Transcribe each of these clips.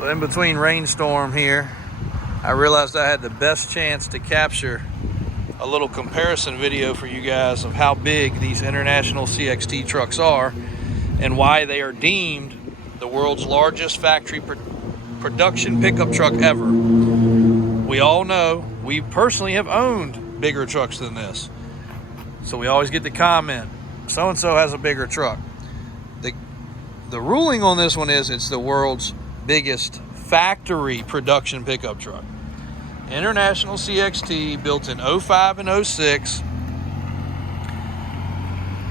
So in between rainstorm here, I realized I had the best chance to capture a little comparison video for you guys of how big these International CXT trucks are and why they are deemed the world's largest factory production pickup truck ever. We all know, we personally have owned bigger trucks than this. So we always get the comment, so-and-so has a bigger truck. The ruling on this one is it's the world's biggest factory production pickup truck. International CXT, built in 05 and 06.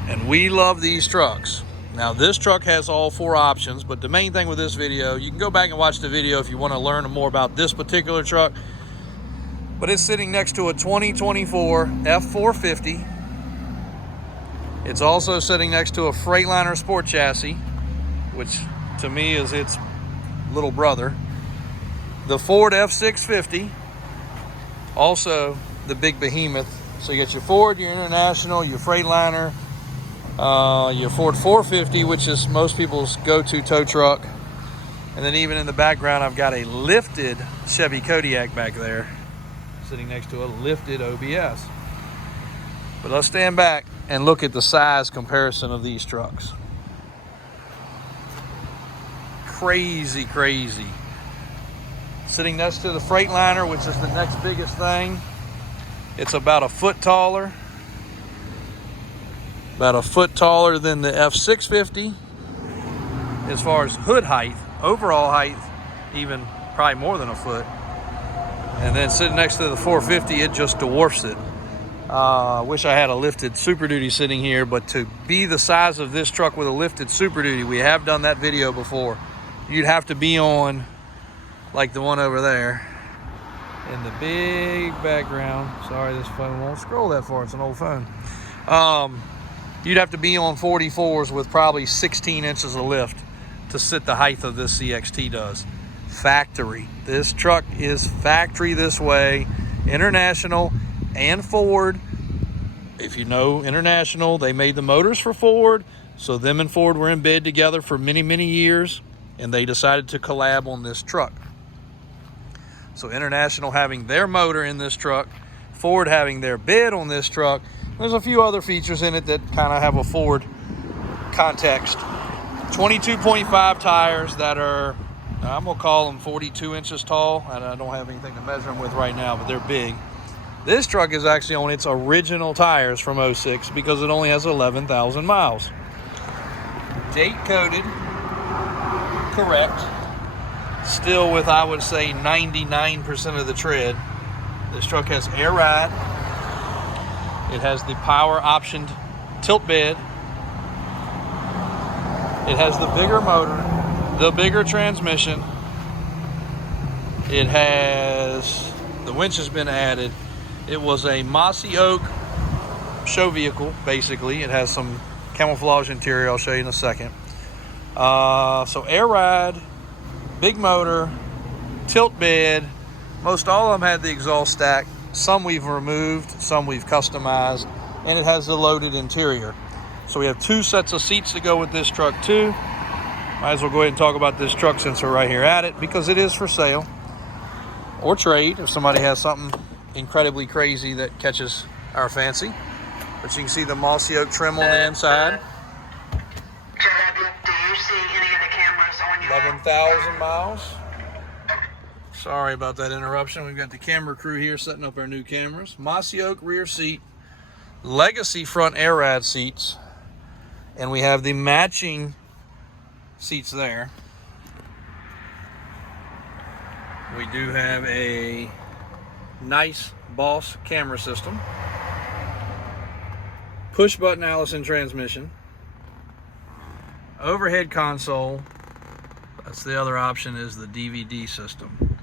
And we love these trucks. Now this truck has all 4 options, but the main thing with this video, you can go back and watch the video if you want to learn more about this particular truck. But it's sitting next to a 2024 F450. It's also sitting next to a Freightliner sport chassis, which to me is its little brother. The Ford F650, also the big behemoth. So you got your Ford, your International, your Freightliner, your Ford 450, which is most people's go-to tow truck. And then even in the background, I've got a lifted Chevy Kodiak back there, sitting next to a lifted OBS. But let's stand back and look at the size comparison of these trucks. Crazy, crazy. Sitting next to the Freightliner, which is the next biggest thing. It's about a foot taller. About a foot taller than the F650. As far as hood height, overall height, even probably more than a foot. And then sitting next to the 450, it just dwarfs it. I wish I had a lifted Super Duty sitting here, but to be the size of this truck with a lifted Super Duty, we have done that video before. You'd have to be on like the one over there in the big background. Sorry, this phone won't scroll that far. It's an old phone. You'd have to be on 44s with probably 16 inches of lift to sit the height of this CXT does. Factory. This truck is factory this way. International and Ford. If you know International, they made the motors for Ford. So them and Ford were in bed together for many, many years. And they decided to collab on this truck. So International having their motor in this truck, Ford having their bed on this truck. There's a few other features in it that kind of have a Ford context. 22.5 tires that are, I'm gonna call them 42 inches tall. And I don't have anything to measure them with right now, but they're big. This truck is actually on its original tires from 06 because it only has 11,000 miles. Date coded. Correct. Still with, I would say, 99% of the tread. This truck has air ride. It has the power optioned tilt bed. It has the bigger motor, the bigger transmission. It has, the winch has been added. It was a mossy oak show vehicle, basically. It has some camouflage interior I'll show you in a second. So air ride, big motor, tilt bed. Most all of them had the exhaust stack. Some we've removed, some we've customized, and it has the loaded interior. So we have 2 sets of seats to go with this truck too. Might as well go ahead and talk about this truck since we're right here at it, because it is for sale or trade if somebody has something incredibly crazy that catches our fancy. But you can see the mossy oak trim on the inside. 11,000 miles. Sorry about that interruption. We've got the camera crew here setting up our new cameras. Mossy oak rear seat, legacy front air ride seats, and we have the matching seats there. We do have a nice Boss camera system, push button Allison transmission, overhead console. That's the other option, is the DVD system.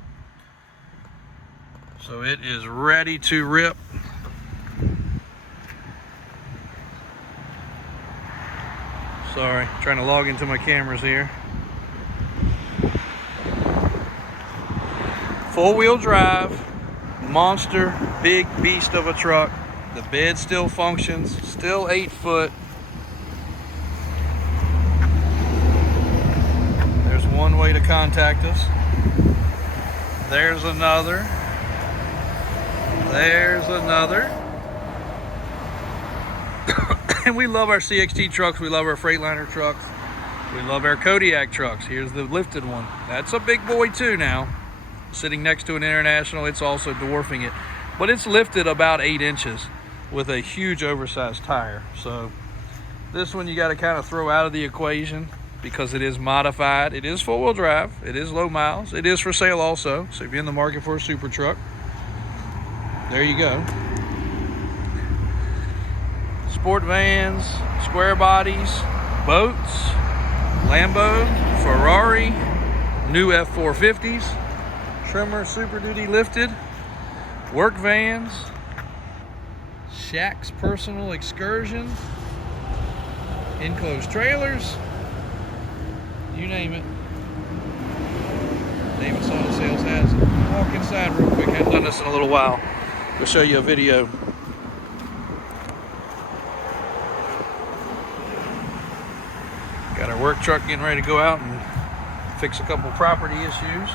So it is ready to rip. Sorry, trying to log into my cameras here. Four-wheel drive, monster, big beast of a truck. The bed still functions, still 8 foot. There's one way to contact us. There's another. There's another. And we love our CXT trucks. We love our freightliner trucks. We love our Kodiak trucks. Here's the lifted one. That's a big boy too now. Sitting next to an International, it's also dwarfing it. But it's lifted about 8 inches with a huge oversized tire. So this one you got to kind of throw out of the equation because it is modified. It is 4-wheel drive. It is low miles. It is for sale also. So if you're in the market for a super truck, there you go. Sport vans, square bodies, boats, Lambo, Ferrari, new F450s, Trimmer Super Duty lifted, work vans, Shaq's personal excursion, enclosed trailers, you name it. David's Auto Sales has it. Walk inside real quick. I haven't done this in a little while. We'll show you a video. Got our work truck getting ready to go out and fix a couple property issues.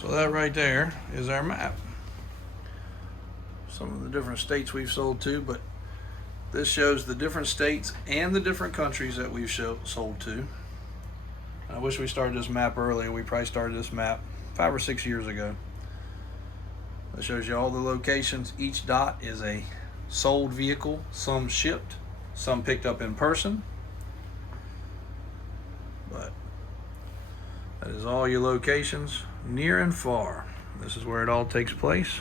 So that right there is our map. Some of the different states we've sold to, but this shows the different states and the different countries that we've sold to. I wish we started this map earlier. We probably started this map 5 or 6 years ago. That shows you all the locations. Each dot is a sold vehicle, some shipped, some picked up in person. But that is all your locations, near and far. This is where it all takes place.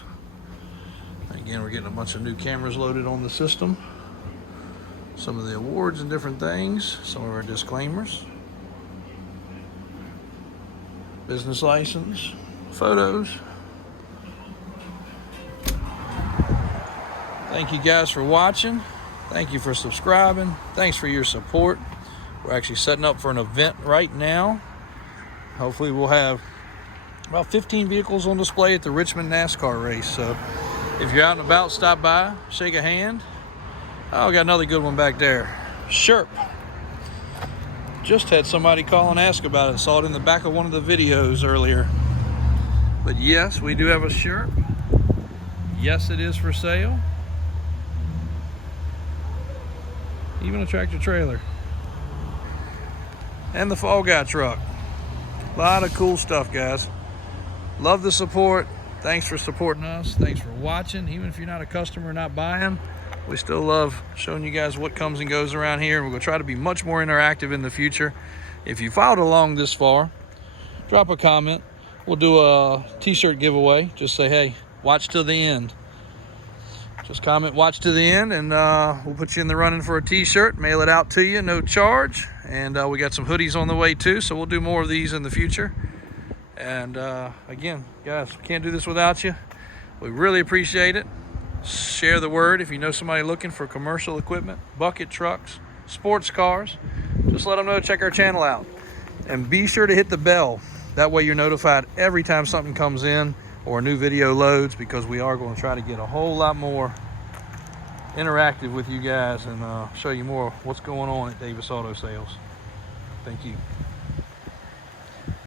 Again, we're getting a bunch of new cameras loaded on the system. Some of the awards and different things. Some of our disclaimers. Business license. Photos. Thank you guys for watching. Thank you for subscribing. Thanks for your support. We're actually setting up for an event right now. Hopefully we'll have about 15 vehicles on display at the Richmond NASCAR race. So if you're out and about, stop by, shake a hand. Oh, we got another good one back there. Sherp. Just had somebody call and ask about it. Saw it in the back of one of the videos earlier. But yes, we do have a Sherp. Yes, it is for sale. Even a tractor trailer. And the Fall Guy truck. A lot of cool stuff, guys. Love the support. Thanks for supporting us. Thanks for watching. Even if you're not a customer, not buying, we still love showing you guys what comes and goes around here. And we're going to try to be much more interactive in the future. If you followed along this far, drop a comment. We'll do a t-shirt giveaway. Just say, hey, watch till the end. Just comment, watch to the end, and we'll put you in the running for a t-shirt, mail it out to you, no charge. And we got some hoodies on the way too, so we'll do more of these in the future. And again, guys, we can't do this without you. We really appreciate it. Share the word. If you know somebody looking for commercial equipment, bucket trucks, sports cars, just let them know, check our channel out. And be sure to hit the bell. That way you're notified every time something comes in or a new video loads, because we are going to try to get a whole lot more interactive with you guys and show you more what's going on at Davis Auto Sales. Thank you.